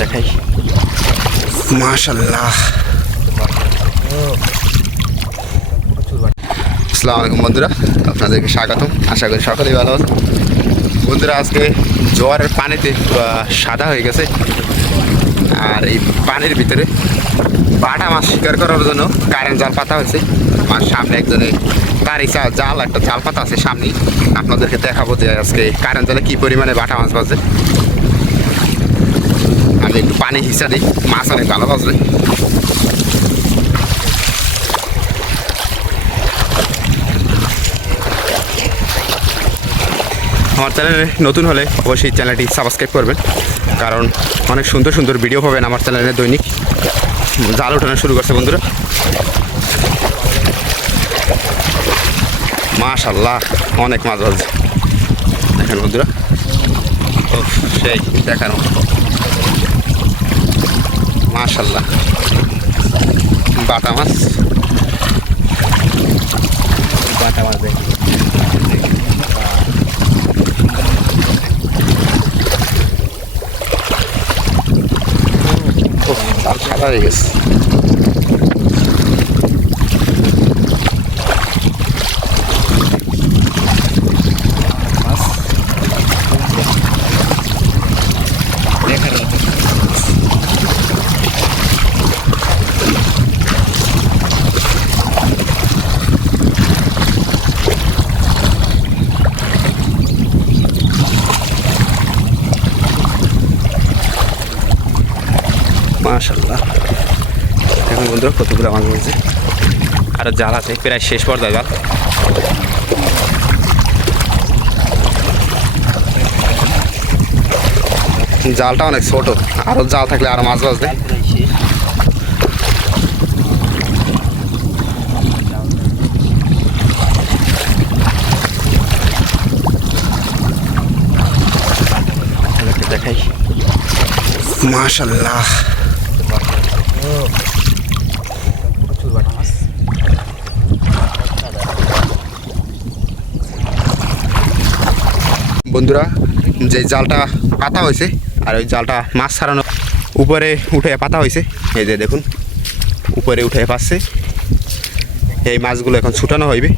দেখাই মাশাআল্লাহ। আসসালামু আলাইকুম বন্ধুরা, আপনাদেরকে স্বাগতম। আশা করি সকলেই ভালো আছেন। বন্ধুরা, আজকে জোয়ারের পানিতে সাদা হয়ে গেছে, আর এই পানির ভিতরে বাটা মাছ শিকার করার জন্য কারেন্ট জাল পাতা হয়েছে। আমার সামনে একজনে তার এই জাল একটা জাল পাতা আছে সামনেই, আপনাদেরকে দেখাবো যে আজকে কারেন্ট জালে কী পরিমাণে বাটা মাছ বাজে। আমি একটু পানি হিসা দিই, মাছ অনেক ভালো বাজবে। আমার চ্যানেলে নতুন হলে অবশ্যই চ্যানেলটি সাবস্ক্রাইব করবেন, কারণ অনেক সুন্দর সুন্দর ভিডিও পাবেন আমার চ্যানেলে দৈনিক। জাল ওঠানো শুরু করছে বন্ধুরা। মাশাআল্লাহ, অনেক মাছ ধরছে দেখেন বন্ধুরা। ও সেই দেখানো, মাশাআল্লাহ বাটা মাছ। বাটা মাছ দেখি সাদা হয়ে গেছে। মাশাআল্লাহ, দেখুন বন্ধুরা কতগুলো মাছ বলছে। আর জাল আছে, প্রায় শেষ পর্যায়ে জাল। জালটা অনেক ছোট, আরো জাল থাকলে আরো মাছ বাজবে। দেখাই মাশাআল্লাহ, বন্ধুরা যে জালটা পাতা হয়েছে আর ওই জালটা মাছ ছাড়ানো উপরে উঠে পাতা হয়েছে, এই যে দেখুন উপরে উঠে পাচ্ছে। এই মাছগুলো এখন ছুটানো হইবে।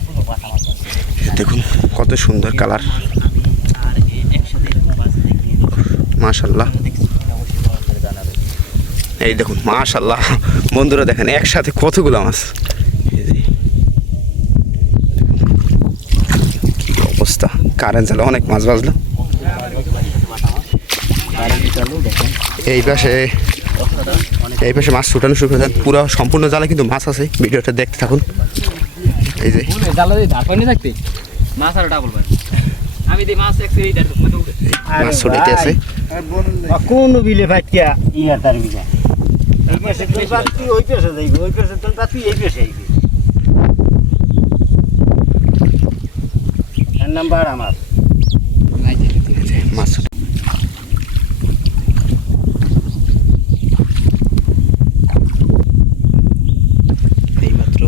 দেখুন কত সুন্দর কালার, মাশাআল্লাহ। এই দেখুন মাশাআল্লাহ বন্ধুরা, দেখেন একসাথে কতগুলো মাছ। কি অবস্থা, কারেন্ট জালে অনেক মাছ বাজলো। এই পাশে মাছ ছুটানো শুরু করে দেন, পুরো সম্পূর্ণ জালে কিন্তু মাছ আছে। ভিডিওটা দেখতে থাকুন। এই যে মাছ ছুটাইতে আছে। কোন বিলে ভাইয়া ইয়ার তার বিলে এই পাশে তো পাতি ওই পাশে যাইবে, ওই পাশে তো পাতি এই পাশে আইবে। এর নাম্বার আমার মাছ এইমাত্র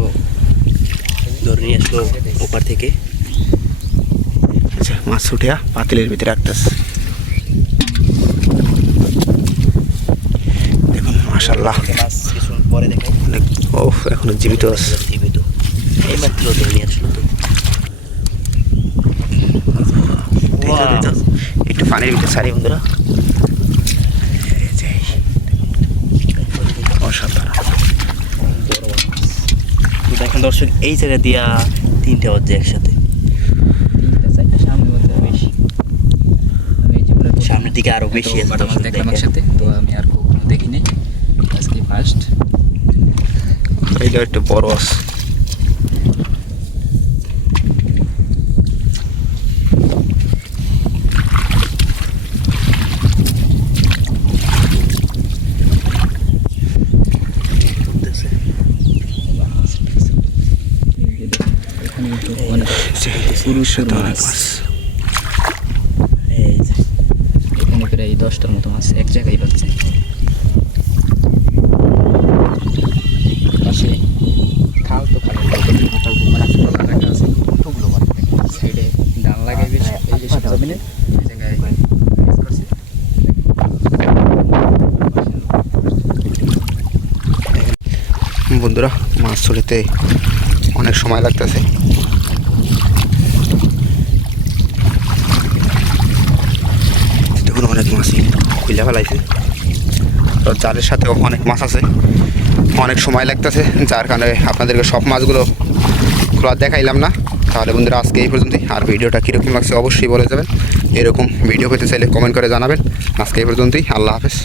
ধরে নিয়ে আসলো ওপার থেকে। আচ্ছা, মাছ উঠিয়া পাতিলের ভিতরে রাখতেছে। দেখুন মাশাআল্লাহ, পরে দেখেন ও এখনো জীবিত আছে। জীবিত এইমাত্র ধরে নিয়ে আসলো। একটু পানির ভিতরে সারি বন্ধুরা। দেখেন দর্শক, এই জায়গা দিয়া তিনটে বাজছে একসাথে। সামনের দিকে আরো বেশি আছে দেখলাম একসাথে, তো আমি আর কখনো দেখিনি, আজকে ফার্স্ট। এইটা একটু বড় আছে। এখানে প্রায় 10টার মতো মাছ এক জায়গায় পাচ্ছে। পাশে খাল তো খাল আছে, সাইডে ডাল লাগাই বেশ এই যে সব জমিনে এই জায়গায় করছে। বন্ধুরা, মাছ ধরতে অনেক সময় লাগতেছে। দেখুন অনেক মাছই খুলে ফেলাইছে, তো জালের সাথেও অনেক মাছ আছে, অনেক সময় লাগতেছে, যার কারণে আপনাদেরকে সব মাছগুলো খোলা দেখাইলাম না। তাহলে বন্ধুরা আজকে এই পর্যন্তই। আর ভিডিওটা কীরকম লাগছে অবশ্যই বলে যাবেন। এরকম ভিডিও পেতে চাইলে কমেন্ট করে জানাবেন। আজকে এই পর্যন্তই। আল্লাহ হাফেজ।